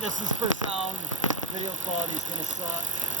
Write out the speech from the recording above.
This is for sound. Video quality is gonna suck.